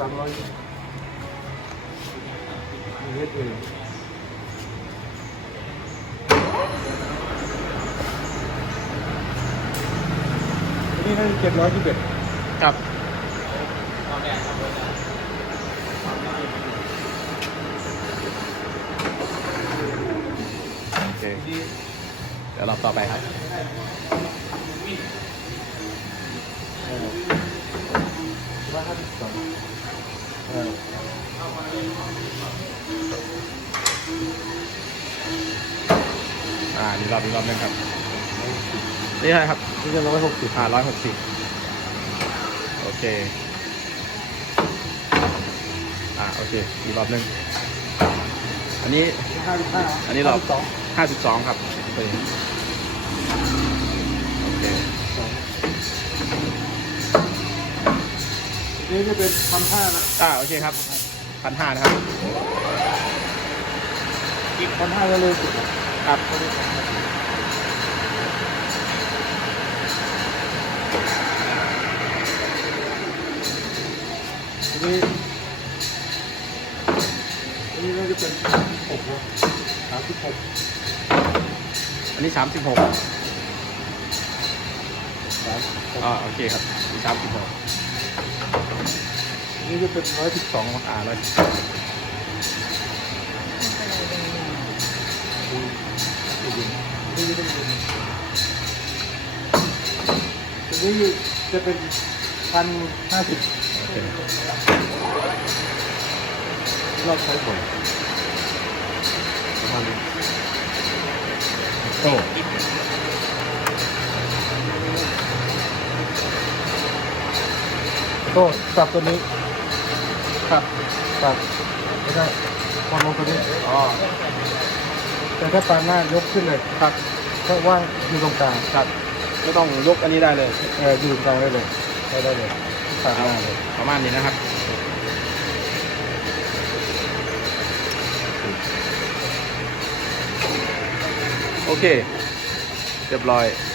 สามร้อยเฮ็ดเองนนี่น่าจะเจ็ดร้อยยี่สิบเอ็ดครับโอเคเดี๋ยวรอบต่อไปครับ ร้อยห้าสิบสองเอออ่านี่รอบนี้รอบหนึงครับ นี่เท่าไหร่ครับนี่จะร้อยหกสิบอ่าร้อยหกสิบโอเค อ่าโอเคอีกรอบหนึงอันนี้ห้าสิบห้าอันนี้รอบสองห้าสิบสองครับโอเคโอเค นี่จะเป็นพันห้านะอ่าโอเคครับพันห้านะครับอีกพันห้าก็เลยสุดครับอันนี้อันนี้น่าจะเป็นหกนะสามสิบหกอันนี้สามสิบหกสามอ่าโอเคครับสามสิบหกอั นนี้จะเป็นร้อยสิบสองอ่าร้อยนี่จะเป็นอันนี้จะเป็นพันห้าสิบโอเคเราใช้บ่อยประมาณนี้โอ้ก็สับตัวนี้ ครับสับไม่ได้พอลงตัวนี้อ๋อแต่ถ้าปลาหน้ายกขึ้นเลยครับถ้าว่างอยู่ตรงกลางครับก็ต้องยกอันนี้ได้เลยเอออยู่ตรงกลางได้เลยใช้ได้เลยปลาหเอาน้าเลยประมาณนี้นะครับโอเค เรียบร้อย